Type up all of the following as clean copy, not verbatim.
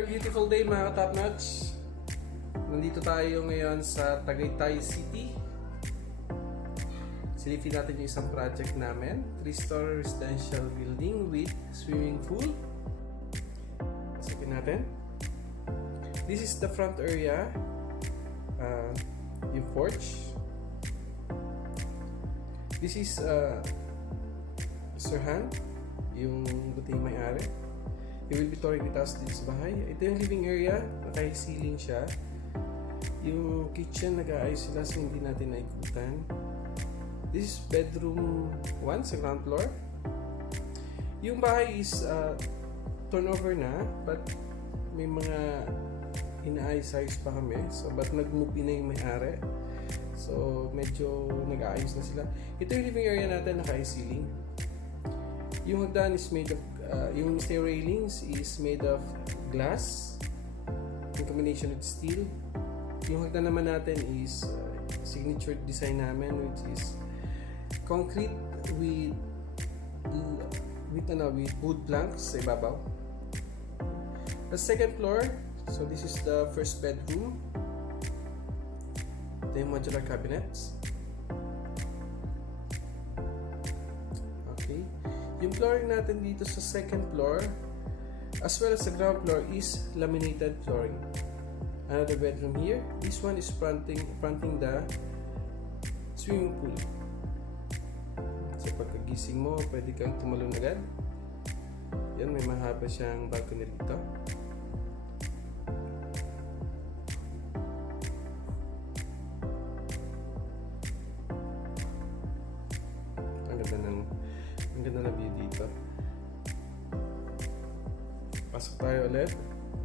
Very beautiful day mga ka-top notch. Nandito tayo ngayon sa Tagaytay City. Silipin natin yung isang project namin. 3-story residential building with swimming pool. Pasapin natin. This is the front area. Yung porch. This is Sir Han, yung buting may-ari. He will be touring with us dito sa bahay. Ito yung living area, naka-ceiling siya. Yung kitchen, nag-aayos sila so hindi natin naikutan. This is bedroom 1 sa ground floor. Yung bahay is turnover na, but may mga inaayos-ayos pa kami. So, but nag-move in na yung may-ari. So, medyo nag-aayos na sila. Ito yung living area natin, naka-ceiling. Yung hagdan is made of yung stair railings is made of glass in combination with steel. Yung hagdan naman natin is signature design namin, which is concrete with wood planks sa ibabaw. The second floor, so this is the first bedroom. Ito yung modular cabinets. Okay. Yung flooring natin dito sa second floor as well as sa ground floor is laminated flooring. Another bedroom here. This one is fronting the swimming pool. So pagkagising mo, pwede kang tumalon agad. Yan, may mahaba siyang balcony dito. Ang ganda na view dito. Pasok tayo ulit.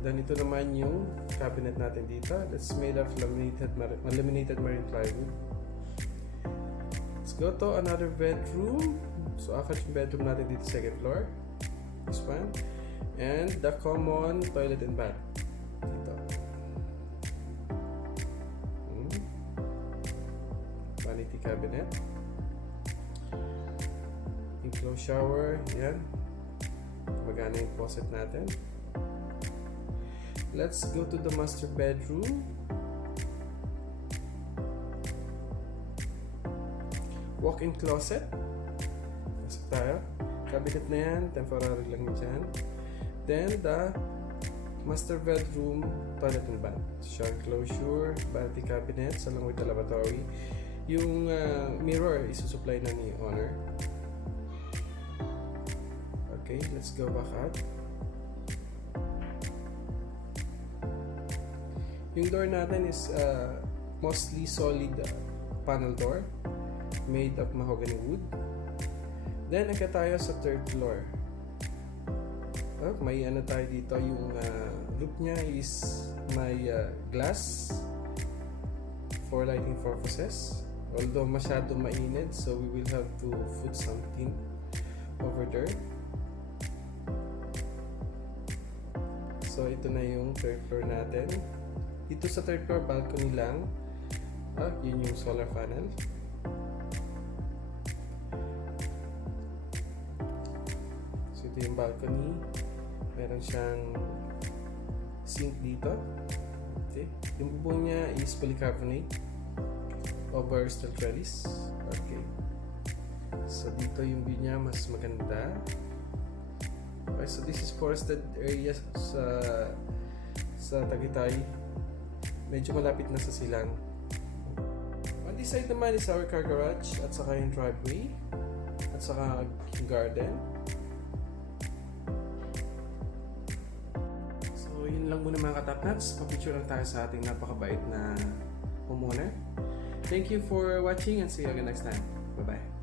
Then ito naman yung cabinet natin dito. That's made of laminated marine plywood. Let's go to another bedroom. So apat yung bedroom natin dito, second floor. This one. And the common toilet and bath. Dito. Vanity cabinet. Enclosed shower, yan. Magana yung faucet natin. Let's go to the master bedroom. Walk-in closet. Pasok tayo. Cabinet na yan, temporary lang dyan. Then the master bedroom, toilet and bath. Shower enclosure, vanity cabinets along with the lavatory. Yung mirror isusupply na ni owner. Okay, let's go back out. Yung door natin is mostly solid panel door made of mahogany wood. Then, agad tayo sa third floor. May ano tayo dito, yung roof niya is may glass for lighting purposes. Although masyado mainit, so we will have to put something over there. So, ito na yung third floor natin. Dito sa third floor, balcony lang. Yun yung solar panel. So, ito yung balcony. Meron siyang sink dito. Okay. Yung bubong niya is polycarbonate over steel trellis. Okay. So, dito yung view niya mas maganda. Okay, so this is forested area sa Tagaytay. Medyo malapit na sa silang. On this side naman is our car garage at saka yung driveway at saka yung garden. So yun lang muna mga ka-top nuts. Pa-picture lang tayo sa ating napakabait na homeowner. Thank you for watching and see you again next time. Bye bye.